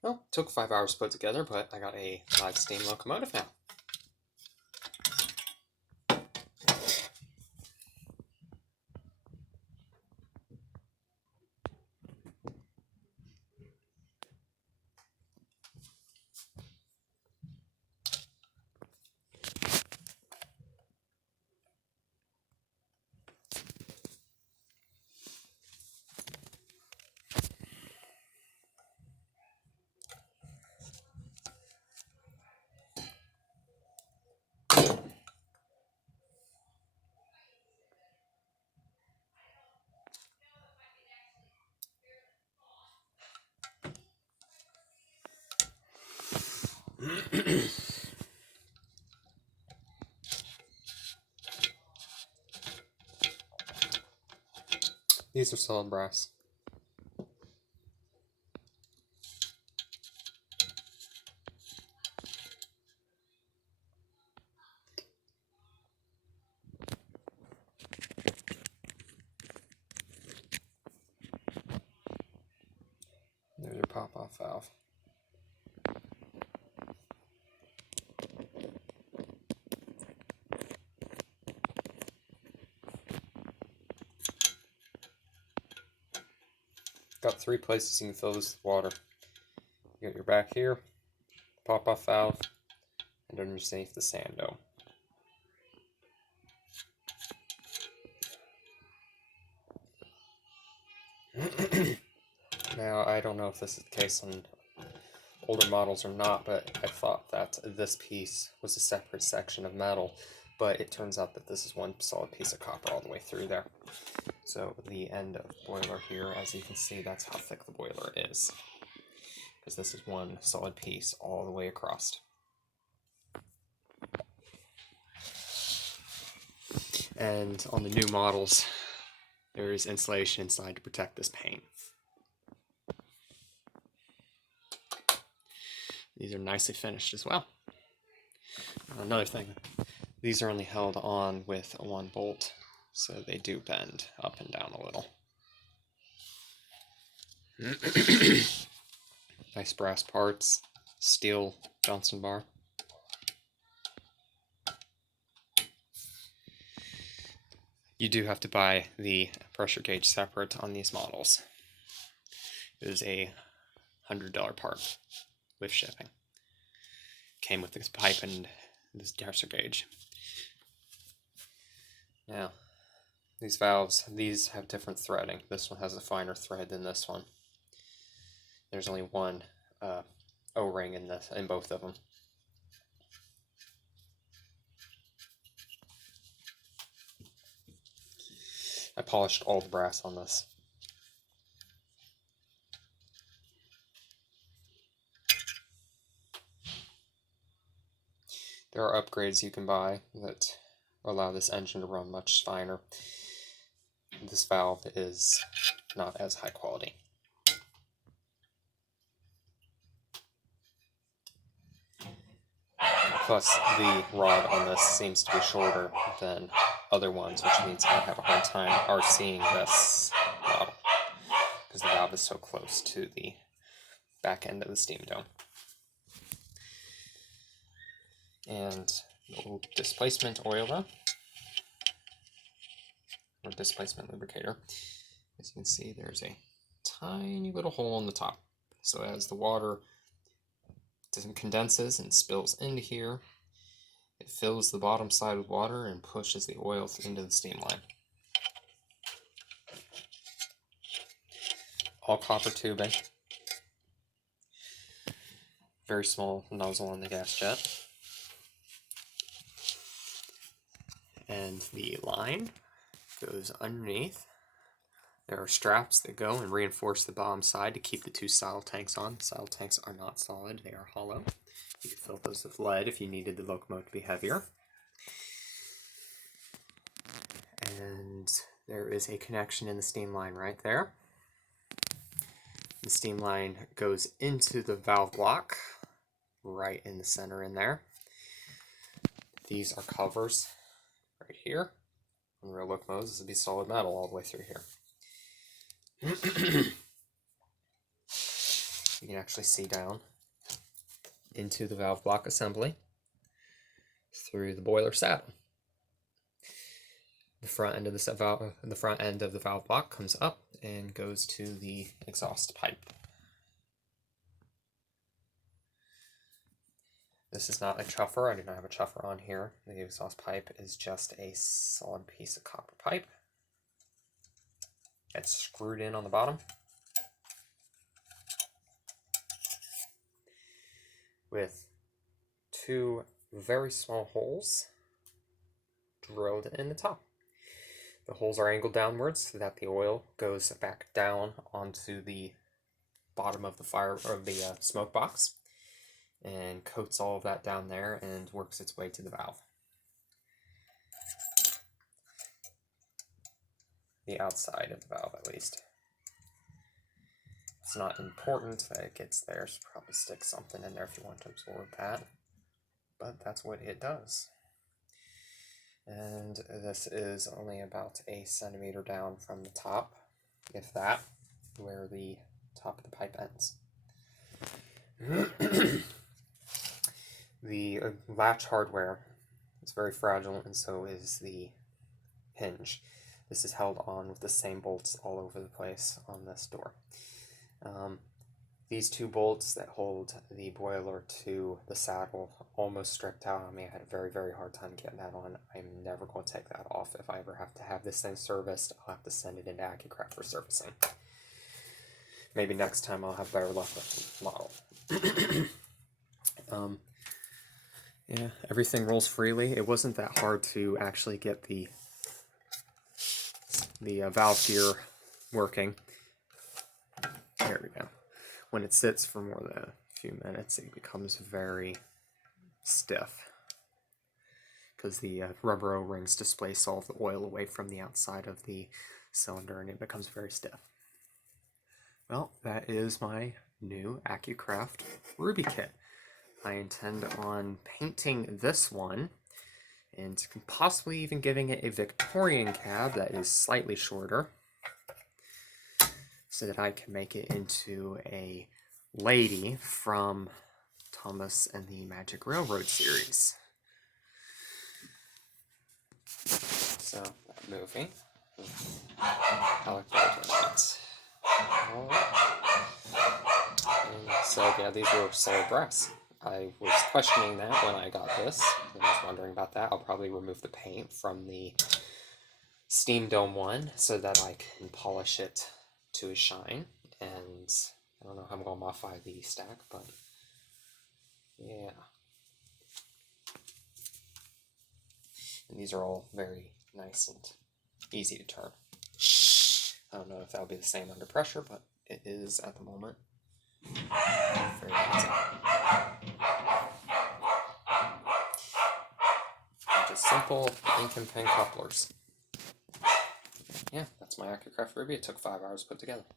Well, it took 5 hours to put together, but I got a live steam locomotive now. These are solid brass. There's your pop-off valve. Got 3 places you can fill this with water. You got your back here, pop-off valve, and underneath the sand dome. Now, I don't know if this is the case on older models or not, but I thought that this piece was a separate section of metal, but it turns out that this is one solid piece of copper all the way through there. So the end of the boiler here, as you can see, that's how thick the boiler is, because this is one solid piece all the way across. And on the new models, there is insulation inside to protect this paint. These are nicely finished as well. Another thing, these are only held on with a 1 bolt, so they do bend up and down a little. Nice brass parts, steel Johnson bar. You do have to buy the pressure gauge separate on these models. It is a $100 part with shipping. Came with this pipe and this pressure gauge. Now, these valves, these have different threading. This one has a finer thread than this one. There's only one O-ring in both of them. I polished all the brass on this. There are upgrades you can buy that allow this engine to run much finer. This valve is not as high quality. Plus, the rod on this seems to be shorter than other ones, which means I have a hard time RCing this model because the valve is so close to the back end of the steam dome. And the displacement oiler, or displacement lubricator. As you can see, there's a tiny little hole in the top. So as the water condenses and spills into here, it fills the bottom side with water and pushes the oil into the steam line. All copper tubing. Very small nozzle on the gas jet. And the line goes underneath. There are straps that go and reinforce the bottom side to keep the 2 saddle tanks on. The saddle tanks are not solid, they are hollow. You could fill those with lead if you needed the locomotive to be heavier. And there is a connection in the steam line right there. The steam line goes into the valve block right in the center in there. These are covers right here. On real locomotives, this would be solid metal all the way through here. you can actually see down into the valve block assembly through the boiler saddle. The front end of the valve block comes up and goes to the exhaust pipe. This is not a chuffer. I do not have a chuffer on here. The exhaust pipe is just a solid piece of copper pipe. It's screwed in on the bottom with two very small holes drilled in the top. The holes are angled downwards so that the oil goes back down onto the bottom of the smoke box and coats all of that down there and works its way to the valve. The outside of the valve, at least. It's not important that it gets there, so probably stick something in there if you want to absorb that. But that's what it does. And this is only about a centimeter down from the top, if that, where the top of the pipe ends. The latch hardware is very fragile, and so is the hinge. This is held on with the same bolts all over the place on this door. These two bolts that hold the boiler to the saddle almost stripped out on me. I had a very, very hard time getting that on. I'm never going to take that off. If I ever have to have this thing serviced, I'll have to send it into accucraft for servicing. Maybe next time I'll have better luck with the model. Yeah, everything rolls freely. It wasn't that hard to actually get the valve gear working. There we go. When it sits for more than a few minutes, it becomes very stiff because the rubber O-rings displace all of the oil away from the outside of the cylinder, and it becomes very stiff. Well, that is my new accucraft Ruby kit. I intend on painting this one and possibly even giving it a Victorian cab that is slightly shorter so that I can make it into a lady from Thomas and the Magic Railroad series. So, that movie. So yeah, these were solid brass. I was questioning that when I got this, and I was wondering about that. I'll probably remove the paint from the Steam Dome one so that I can polish it to a shine, and I don't know how I'm going to modify the stack, but yeah. And these are all very nice and easy to turn. I don't know if that'll be the same under pressure, but it is at the moment. Very easy. Just simple ink and pen couplers. Yeah, that's my accucraft Ruby. It took 5 hours to put together.